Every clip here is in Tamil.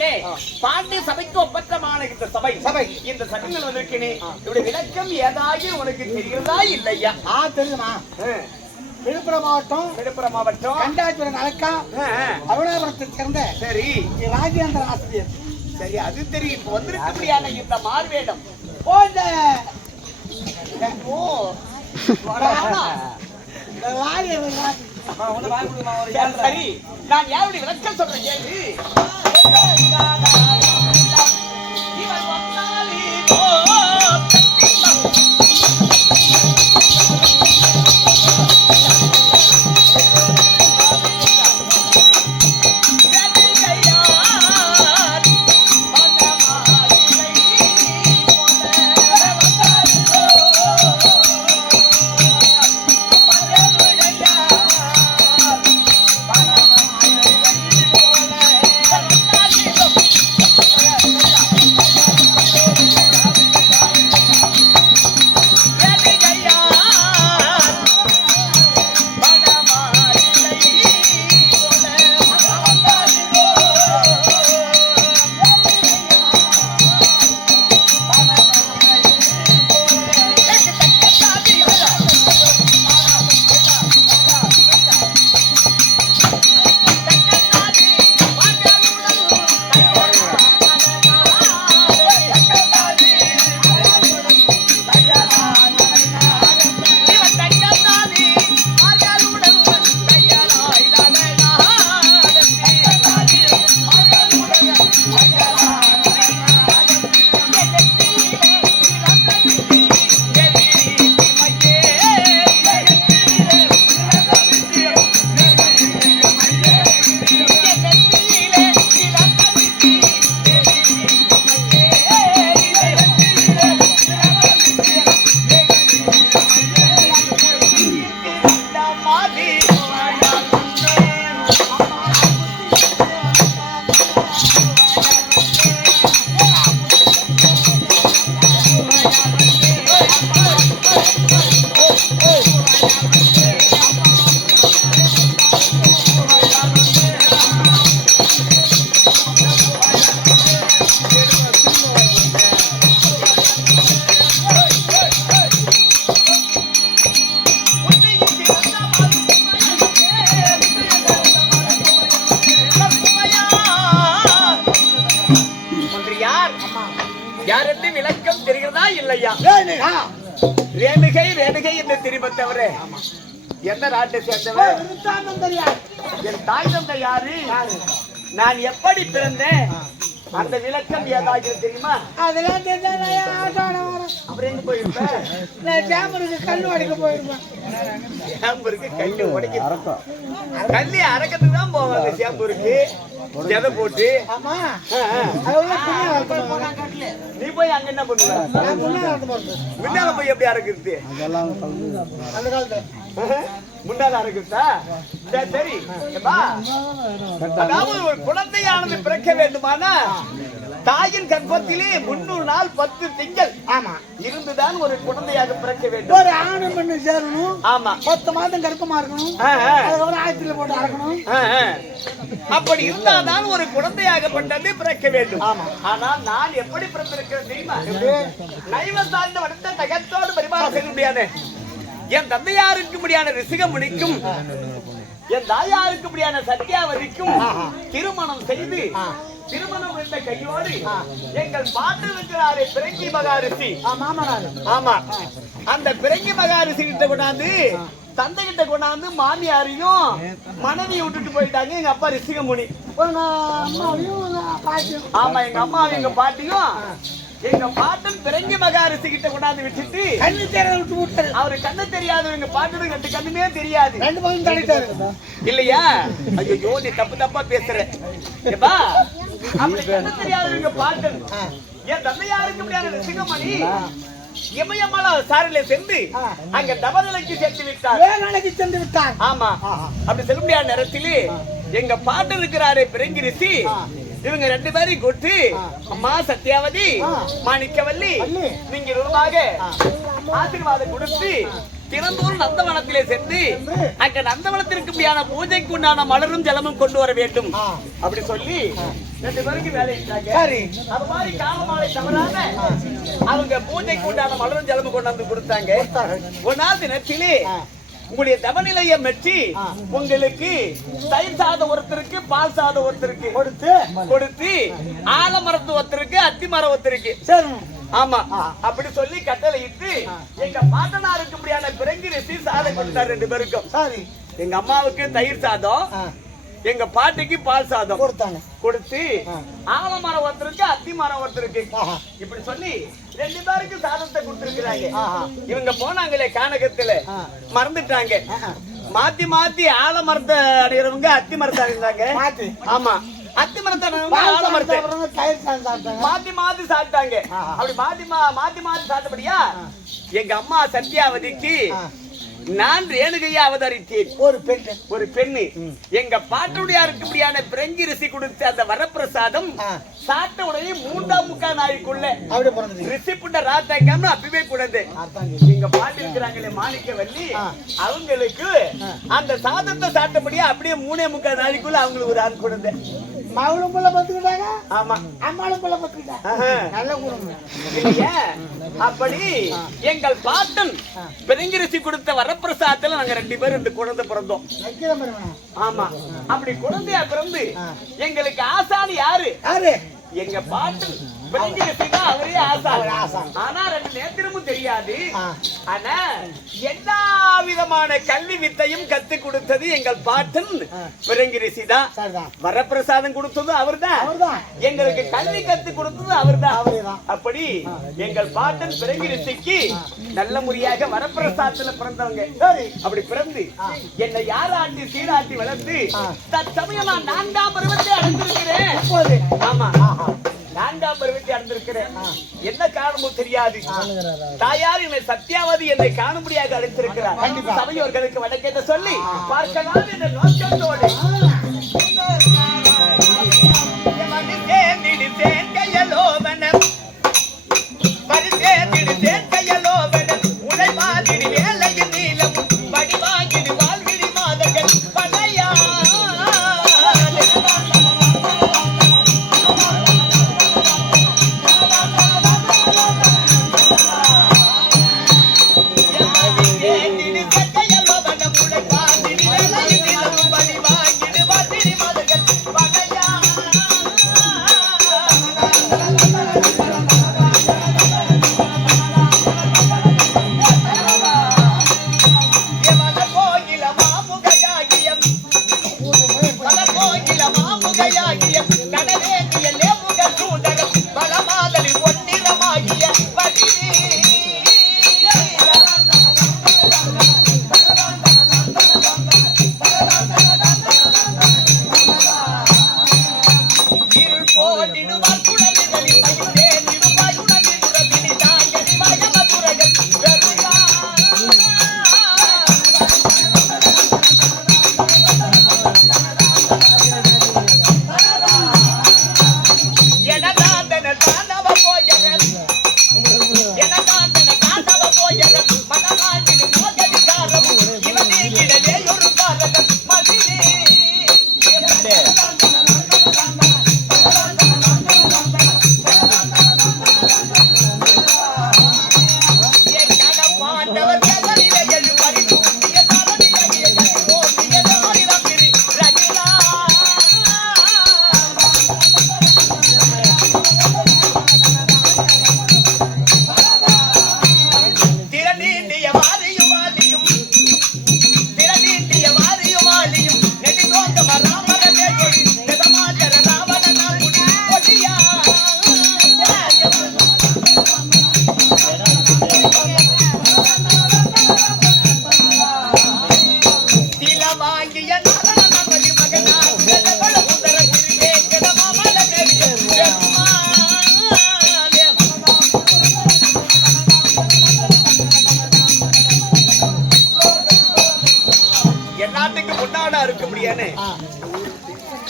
அப்படிப்பட்ட பாண்டிய சபைக்கு ஒப்பற்றமான இந்த சபை சபை. இந்த சபையில் வந்திருக்கிறேன் இவருடைய விளக்கம் ஏதாயும் உனக்கு தெரிகிறதா இல்லையா? ஆ தெரியுமா? விழுப்புரம் மாவட்டம் விழுப்புரம் மாவட்டம். கண்டாச்சுரம் அலக்கா அருணாபுரத்தை சேர்ந்த சரி. ராஜேந்திர ஆசிரியர். சரி அது தெரியும். இப்ப வந்திருக்கபடியான இந்த மார்வேடம். இந்த ஓ வரானா? சரி, நான் யாருடைய விளக்கம் சொல்றேன் கேள்வி யார் என்று விளக்கம் தெரிகிறதா இல்லையா? ரேணுகா ரேணுகை என்று திரும்ப தவிர எந்த நாட்டை சேர்ந்தவர்? என் தாய் தந்தை யாரு? நான் எப்படி பிறந்தேன்? அந்த விளக்கம் ஏதாவது தெரியுமா? அதெல்லாம் தெரிஞ்சா ஆட்டோட அப்புறம் எங்க போயிருப்பேன் நான் சேம்பருக்கு கல் உடைக்க போயிருப்பேன். சேம்பூருக்கு கல்லு உடைக்க கல்லி அறக்கிறதுக்கு தான் போவாங்க சேம்பூருக்கு. ஜதை போட்டு. ஆமா. நீ போய் அங்க என்ன பண்ணுவ? முன்னால போய் எப்படி அறக்கிறது? அந்த காலத்துல. முன்னால அறக்குதா சரி. சரி ஏம்மா, அதாவது ஒரு குழந்தையானது பிறக்க வேண்டுமானா தாயின் கர்ப்பத்திலே முன்னூறு நாள் பத்து திங்கள். ஆமா. இருந்துதான் ஒரு குழந்தையாக பிறக்க வேண்டும். ஒரு ஆணு பெண்ணு சேரணும். ஆமா. பத்து மாதம் கருப்பமா இருக்கணும். அதுக்கப்புறம் ஆயிரத்துல போட்டு அறக்கணும். அப்படி இருந்தால்தான் ஒரு குழந்தையாகப்பட்டது பிறக்க வேண்டும். ஆமா. ஆனால் நான் எப்படி பிறந்திருக்கிறேன் தெரியுமா? நைவ சார்ந்த வடுத்த தகத்தோடு பரிமாற செய்ய முடியாது. என் தந்தையாருக்கு முடியான ரிசிகமுனிக்கும் என் தாயாருக்கு முடியான சத்யாவதிக்கும் திருமணம் செய்து திருமணம் என்ற கையோடு எங்கள் பாட்டு இருக்கிறாரே பிறங்கி மாமனார் ஆமா. அந்த பிறங்கி மகாரிஷி கிட்ட கொண்டாந்து தந்தை கிட்ட கொண்டாந்து மாமியாரையும் மனைவியை விட்டுட்டு போயிட்டாங்க. எங்க அப்பா பாட்டியும். ஆமா எங்க அம்மா எங்க பாட்டியும் எங்க பாட்டன் பிறங்கி மகாரிஷி கிட்ட கொண்டாந்து விட்டுட்டு கண்ணு தேர விட்டு விட்டாரு. அவரு கண்ணு தெரியாது எங்க பாட்டனுக்கு ரெண்டு கண்ணுமே தெரியாது. ரெண்டு பக்கம் தள்ளிட்டாரு. இல்லையா? ஐயோ நீ தப்பு தப்பா பேசுற. ஏப்பா அப்படி கண்ணு தெரியாது எங்க பாட்டன் என் தந்தையாருக்கு முடியாத ரிஷிகமணி இமயமலை சாரில சென்று அங்க தவநிலைக்கு சேர்த்து விட்டார். வேளாணைக்கு சென்று விட்டார். ஆமா. அப்படி செல்ல முடியாத நேரத்திலே எங்க பாட்டு இருக்கிறாரே பிறங்கி ரிஷி. இவங்க ரெண்டு பேரையும் கொட்டு அம்மா சத்யாவதி மாணிக்கவல்லி. நீங்க ரூபாக ஆசீர்வாதம் கொடுத்து தினந்தோறும் நந்தவனத்திலே சென்று அங்க நந்தவனத்திற்கு முடியான பூஜைக்கு உண்டான மலரும் ஜலமும் கொண்டு வர வேண்டும். அப்படி சொல்லி ரெண்டு பேருக்கு வேலை இருந்தாங்க சரி. அது மாதிரி காலமாலை தவறாம அவங்க பூஜைக்கு உண்டான மலரும் ஜலமும் கொண்டாந்து கொடுத்தாங்க. ஒரு நாள் தினத்திலே உங்களுடைய தவநிலையை மெச்சி உங்களுக்கு தயிர் சாதம் ஒருத்தருக்கு பால் சாதம் ஒருத்தருக்கு கொடுத்து. கொடுத்து ஆலமரத்து ஒருத்தருக்கு அத்தி மரம் ஒருத்தருக்கு சரி. ஆமா. அப்படி சொல்லி கட்டளை இட்டு எங்க பாட்டனாருக்கு இப்படியான பிறங்கி ரிசி சாதம் கொடுத்தாரு ரெண்டு பேருக்கும். சரி. எங்க அம்மாவுக்கு தயிர் சாதம் எங்க பாட்டிக்கு பால் சாதம். கொடுத்தாங்க. கொடுத்து ஆலமரம் ஒருத்தருக்கு அத்தி மரம் ஒருத்தருக்கு. இப்படி சொல்லி ரெண்டு பேருக்கு சாதத்தை கொடுத்திருக்கிறாங்க. இவங்க போனாங்களே கானகத்துல. மறந்துட்டாங்க. மாத்தி மாத்தி ஆலமரத்தை அடையிறவங்க அத்தி மரத்தை அடைந்தாங்க. ஆமா அத்தி மரத்தை சாதம் சாப்பிட்டாங்க மாத்தி மாத்தி சாப்பிட்டாங்க. அப்படி மாத்தி மாத்தி மாத்தி சாப்பிட்டபடியா எங்க அம்மா சத்யாவதிக்கு. நான் ரேணுகையா அவதரித்தேன். ஒரு பெண். ஒரு பெண்ணு. எங்க பாட்டுடைய இருக்கும்படியான பிரெங்கி ரிசி கொடுத்த அந்த வரப்பிரசாதம். சாப்பிட்ட உடனே மூன்றாம் முக்கா பிறந்தது. ரிசி புண்ட ராத்தாக்காம அப்பவே கூடாது எங்க பாட்டு இருக்கிறாங்களே மாணிக்கவல்லி. அவங்களுக்கு அந்த சாதத்தை சாப்பிட்டபடியா அப்படியே மூணே முக்கால் நாளைக்குள்ள அவங்களுக்கு ஒரு ஆண் குழந்தை. மகளும் பிள்ளை பத்துக்கிட்டாங்க ஆமா. அம்மாளும் பிள்ளை பத்துக்கிட்டாங்க ஆஹா. நல்ல குடும்பம். இல்லையா? அப்படி எங்கள் பாட்டன் பெருங்கிரிசி கொடுத்த வரப்பிரசாதத்துல நாங்க ரெண்டு பேரும் ரெண்டு குழந்தை பிறந்தோம். ஆமா. அப்படி குழந்தையா பிறந்து. எங்களுக்கு ஆசானி யாரு? யாரு? எங்க பாட்டன். அவரே ஆசான். ஆனா ரெண்டு நேத்திரமும் தெரியாது. ஆனா எல்லா விதமான கல்வி வித்தையும் கத்து கொடுத்தது எங்கள் பாட்டன் தான் சரிதான். வரப்பிரசாதம் கொடுத்தது அவர்தான். எங்களுக்கு கல்வி கத்து கொடுத்தது அவர்தான். அப்படி எங்கள் பாட்டன் பிறங்கிருத்திக்கு நல்ல முறையாக வரப்பிரசாதத்துல பிறந்தவங்க. அப்படி பிறந்து என்னை யாராட்டி சீராட்டி வளர்த்து ஆ. தற்சமயம் நான் நான்காம் பருவத்தை அடைந்திருக்கிறேன். ஆமா. நான்காம் பருவத்தை அடைந்திருக்கிறேன். என்ன காரணமோ தெரியாது. தாயார் என்னை சத்யாவதி என்னை காணும்படியாக அழைத்திருக்கிறார். கண்டிப்பா. சபையோர்களுக்கு வணக்கத்தை சொல்லி பார்க்கலாம் என்ற நோக்கத்தோடு.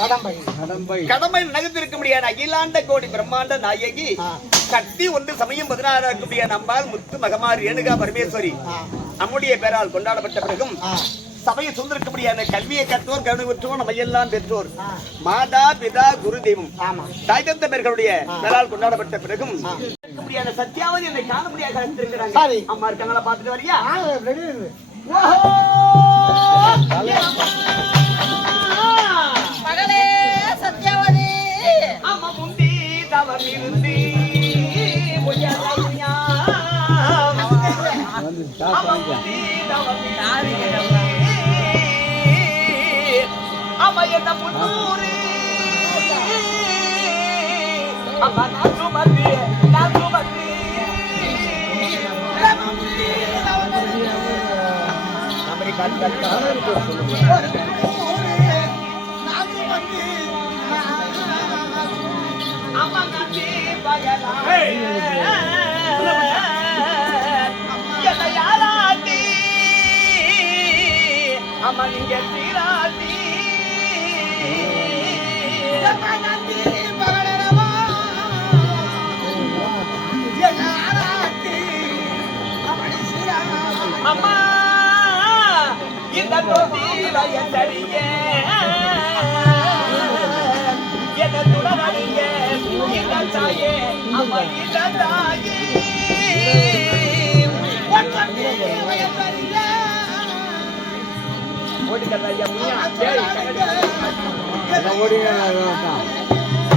கடம்பை. கடமை நகர்த்திருக்க முடியாத. அகிலாண்ட கோடி பிரம்மாண்ட நாயகி. கட்டி ஒன்று சமயம் பதினாறு இருக்கக்கூடிய நம்பால் முத்து மகமார் ரேணுகா பரமேஸ்வரி. நம்முடைய பேரால் கொண்டாடப்பட்ட பிறகும். சபையை சுதந்திருக்கபடியான கல்வியை கற்றோர் கருணை பெற்றோர் நம்ம எல்லாம் பெற்றோர் மாதா பிதா குரு தெய்வம். தாய் தந்த பேர்களுடைய மேலால் கொண்டாடப்பட்ட பிறகும் இருக்கபடியான சத்தியாவது என்னை காண முடியாத. அம்மா இருக்காங்களா? பாத்துட்டு வரியா? அம்மா முந்தி தவம் இருந்து பொய்யாதையா. முன்னூறு. அம்மா நான் சுமந்து, நான் சுமந்து. நம்மளை நீங்க சீராட்டி. அம்மா அம்மா இந்த தொட்டில என்ன அம்மா இந்த தாயே ஓடிக்கலையா முனியா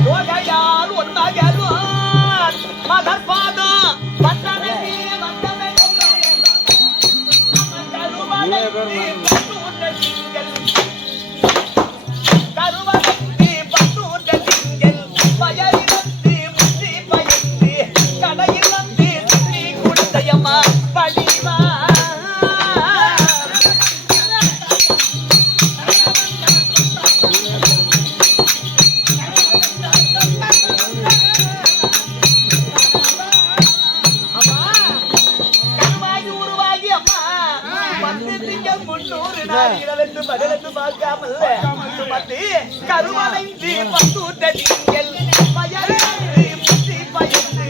ஓகையால் ஒன்றாகருவான் மலர் பாதம் வந்தனே வந்தனே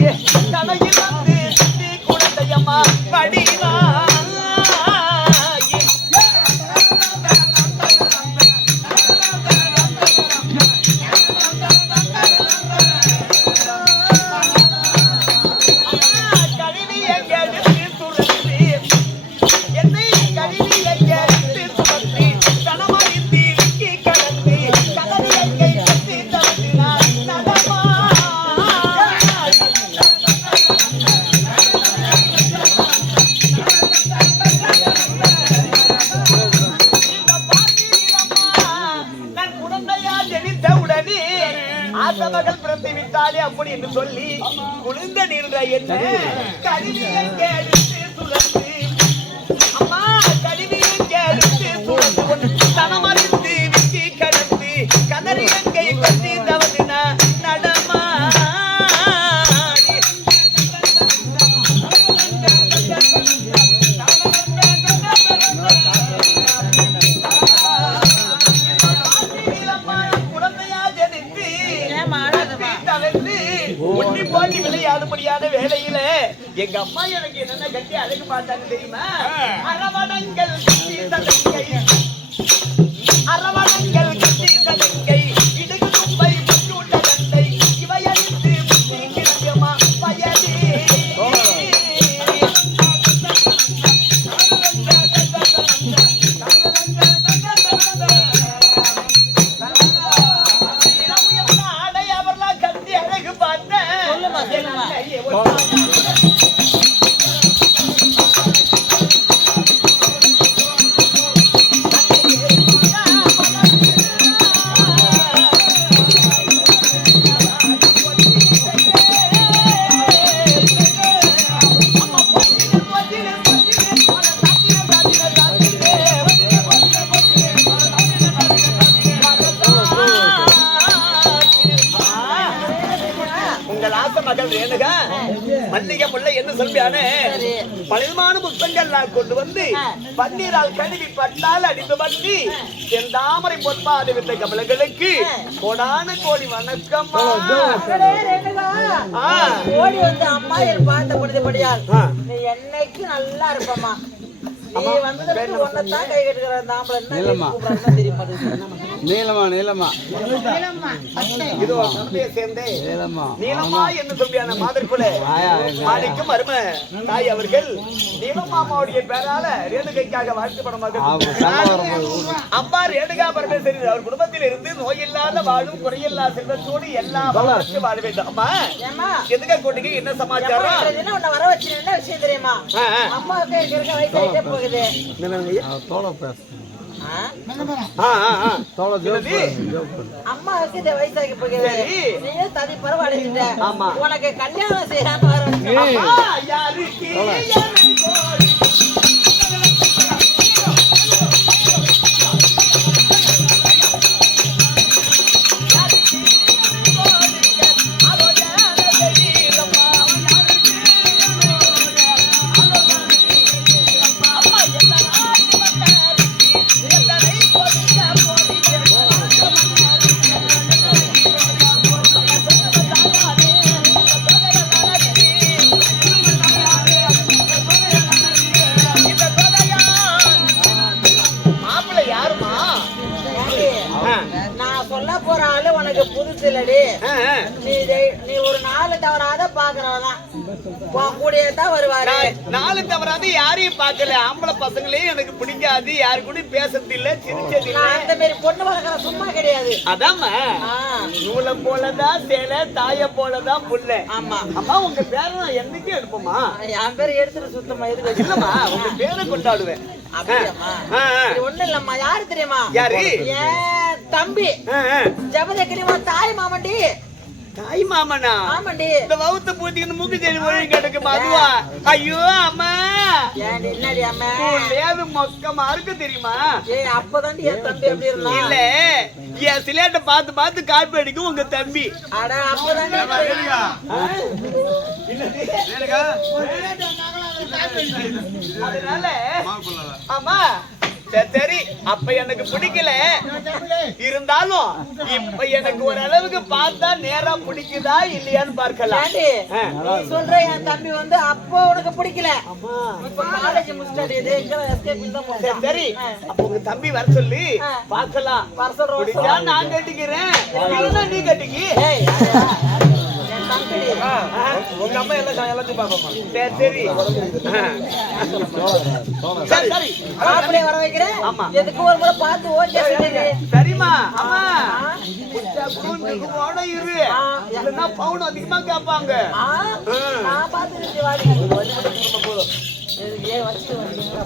Yeah. கேள்வி எங்க அம்மா எனக்கு என்னென்ன கட்டி அழகு பார்த்தாங்க தெரியுமா? அரவணங்கள் ஆசை மகள் ரேணுகா மல்லிகை முல்லை என்ன சொல்வியானே சரி. பலமான புத்தங்கள் நான் கொண்டு வந்து பன்னீரால் கழுவி பட்டால் அடித்து வட்டி என் தாமரை பொற்பாத வித்த கமலங்களுக்கு கோடான கோடி வணக்கம். ஓடி வந்து அம்மா என் பார்த்த. நீ என்னைக்கு நல்லா இருப்பம்மா? நீளமா நீளமா. இதோ தந்தையை சேர்ந்தே. நீளமா நீலமா என்று சொல்லியான மாதிரிக்குள்ளே மாணிக்கும் அருமை தாய் அவர்கள் நீலமாமாவுடைய பேரால ரேணுகைக்காக வாழ்த்து படமாக அவங்க சண்டை வரும்போது அம்மா ரேணுகா பரமேஸ்வரி அவர் குடும்பத்தில் இருந்து நோயில்லாத வாழும் குறையில்லா செல்வத்தோடு எல்லா வாழ்க்கை வாழ வேண்டும். அம்மா எதுக்க கூட்டிக்கு என்ன சமாச்சாரம்? வர வச்சு என்ன விஷயம் தெரியுமா. அம்மாவுக்கு போகுது. தோலை அம்மாவுக்கு இந்த வயசாகி தனி பரவாயில்லை ஆமா. உனக்கு கல்யாணம் அம்மா, யாருக்கு சொல்ல போற ஆளு உனக்கு புதுசு இல்லடி. நீ நீ ஒரு நாலு தவறாத பாக்குறவதான் உன் கூடயே தான் வருவாரு. நாலு தவறாது யாரையும் பார்க்கல. ஆம்பளை பசங்களையும் எனக்கு பிடிக்காது. யாரு கூட பேசுறது இல்ல சிரிச்சது இல்ல அந்த மாதிரி பொண்ணு வளர்க்குற சும்மா கிடையாது. அதாம்மா. நூலை போலதான் சேலை தாய போலதான் புள்ள ஆமா. அம்மா உங்க பேரை நான் என்னைக்கும் எடுப்போமா என் பேர் எடுத்துட்டு சுத்தமா எதுக்கு இல்லம்மா உங்க பேரை கொண்டாடுவேன். ஒண்ணு இல்லம்மா. யாரு தெரியுமா? யாரு? தம்பி. ஆ. ஜபதக்கிரிமா தாய் மாமண்டி. தாய் மாமனா? ஆமாண்டி. இந்த வவுத்த பூத்திக்கு மூக்கு செடி ஒழி கிடக்கு அதுவா? ஐயோ அம்மா. ஏன் என்னடி அம்மா? லேது மொக்கமா இருக்கு தெரியுமா? ஏய் அப்பதாண்டி என் தம்பி எப்படி இருந்தான்? இல்ல. என் சிலேட்டை பார்த்து பார்த்து காப்பி அடிக்கும் உங்க தம்பி. அட அப்பதாண்டி. அதனால ஆமா சரி, அப்ப எனக்கு பிடிக்கல. இருந்தாலும் இப்ப எனக்கு ஓரளவுக்கு பார்த்தா நேரா பிடிக்குதா இல்லையான்னு பார்க்கலாம். சொல்ற என் தம்பி வந்து அப்போ உனக்கு பிடிக்கல. சரி, அப்ப உங்க தம்பி வர சொல்லி. பார்க்கலாம். வர சொல்றோம், நான் கட்டிக்கிறேன். நீ கட்டிக்கி. உங்க அம்மா எல்லாம் எல்லாத்தையும் பாப்போமா சரி சரி ஆ. சரி சரி வர வைக்கிறேன் ஆமா. எதுக்கு ஒரு முறை பார்த்து ஓகே சரிம்மா அம்மா புடிச்சா குடும்பத்துக்கு போனா இரு ஆ. இல்லைன்னா பவுன் அதிகமா கேட்பாங்க ஆ, நான் பார்த்து வாடி ஏன் வச்சுட்டு